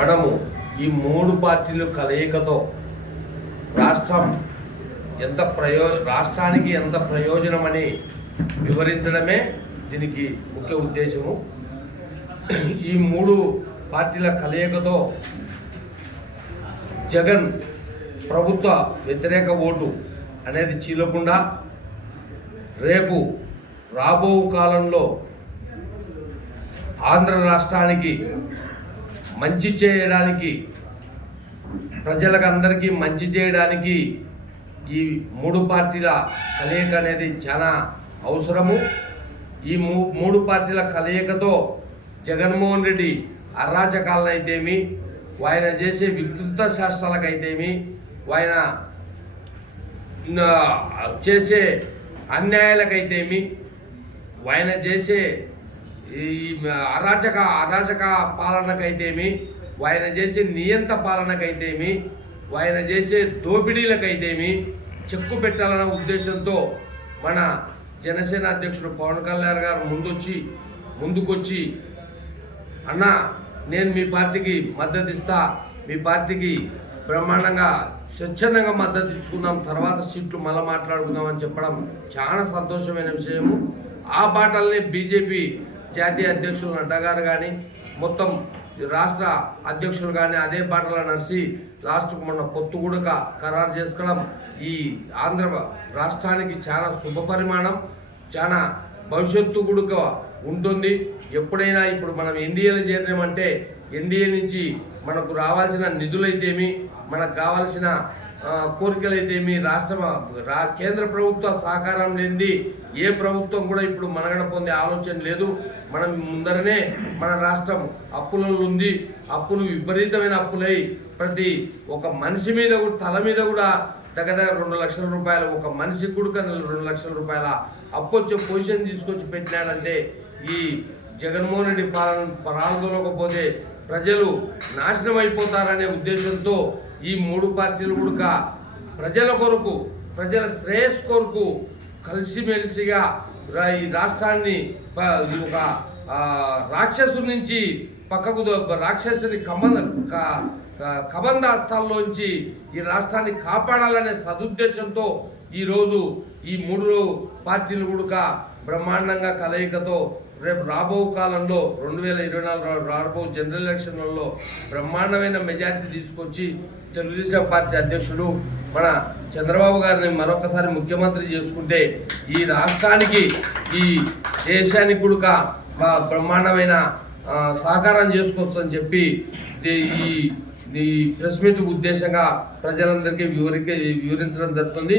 మనము ఈ మూడు పార్టీలు కలయికతో రాష్ట్రం ఎంత ప్రయో రాష్ట్రానికి ఎంత ప్రయోజనమని వివరించడమే దీనికి ముఖ్య ఉద్దేశము. ఈ మూడు పార్టీల కలయికతో జగన్ ప్రభుత్వ వ్యతిరేక ఓటు అనేది చీలకుండా రేపు రాబో కాలంలో ఆంధ్ర రాష్ట్రానికి మంచి చేయడానికి ప్రజలకు అందరికీ మంచి చేయడానికి ఈ మూడు పార్టీల కలయిక అనేది చాలా అవసరము. ఈ మూ మూడు పార్టీల కలయికతో జగన్మోహన్ రెడ్డి అరాచకాలనైతేమి ఆయన చేసే వికృత శాస్త్రాలకైతేమి ఆయన చేసే అన్యాయాలకైతేమి ఆయన చేసే ఈ అరాచక అరాచక పాలనకైతేమి ఆయన చేసే నియంత పాలనకైతేమి ఆయన చేసే దోపిడీలకైతేమి చెక్కు పెట్టాలన్న ఉద్దేశంతో మన జనసేన అధ్యక్షుడు పవన్ కళ్యాణ్ గారు ముందొచ్చి ముందుకొచ్చి అన్న నేను మీ పార్టీకి మద్దతు ఇస్తా మీ పార్టీకి బ్రహ్మాండంగా స్వచ్ఛందంగా మద్దతు ఇచ్చుకుందాం తర్వాత సీట్లు మళ్ళీ మాట్లాడుకుందాం అని చెప్పడం చాలా సంతోషమైన విషయము. ఆ బాటల్ని బీజేపీ జాతీయ అధ్యక్షులు నడ్డా గారు కానీ మొత్తం రాష్ట్ర అధ్యక్షులు కానీ అదే బాటలో నడిచి లాస్ట్కు మొన్న పొత్తు కూడా ఖరారు చేసుకోవడం ఈ ఆంధ్ర రాష్ట్రానికి చాలా శుభ పరిమాణం చాలా భవిష్యత్తు కూడా ఉంటుంది. ఎప్పుడైనా ఇప్పుడు మనం ఎన్డీఏలో చేరినామంటే ఎన్డీఏ నుంచి మనకు రావాల్సిన నిధులైతేమి మనకు కావాల్సిన కోరికలు అయితేమి రాష్ట్ర రా కేంద్ర ప్రభుత్వ సహకారం లేనిది ఏ ప్రభుత్వం కూడా ఇప్పుడు మనగడ పొందే ఆలోచన లేదు. మనం ముందరనే మన రాష్ట్రం అప్పులలో ఉంది. అప్పులు విపరీతమైన అప్పులై ప్రతి ఒక మనిషి మీద కూడా తల మీద కూడా దగ్గర రెండు లక్షల రూపాయలు ఒక మనిషి కుడుక రెండు లక్షల రూపాయల అప్పు వచ్చే పొజిషన్ తీసుకొచ్చి పెట్టినాడంటే ఈ జగన్మోహన్ రెడ్డి పాలన పాల్గొనకపోతే ప్రజలు నాశనం అయిపోతారనే ఉద్దేశంతో ఈ మూడు పార్టీలు కూడా ప్రజల కొరకు ప్రజల శ్రేయస్ కొరకు కలిసిమెలిసిగా ఈ రాష్ట్రాన్ని ఒక రాక్షసు నుంచి పక్కకు రాక్షసుని కమంద కబంధ హస్తాల్లోంచి ఈ రాష్ట్రాన్ని కాపాడాలనే సదుద్దేశంతో ఈరోజు ఈ మూడు పార్టీలు కూడా బ్రహ్మాండంగా కలయికతో రేపు రాబో కాలంలో రెండు వేల ఇరవై నాలుగు రాబో జనరల్ ఎలక్షన్లలో బ్రహ్మాండమైన మెజారిటీ తీసుకొచ్చి తెలుగుదేశం పార్టీ అధ్యక్షుడు మన చంద్రబాబు గారిని మరొకసారి ముఖ్యమంత్రి చేసుకుంటే ఈ రాష్ట్రానికి ఈ దేశానికి కూడా బ్రహ్మాండమైన సహకారం చేసుకోవచ్చు అని చెప్పి ఈ- ఈ ప్రెస్ మీట్ ఉద్దేశంగా ప్రజలందరికీ వివరికి వివరించడం జరుగుతుంది.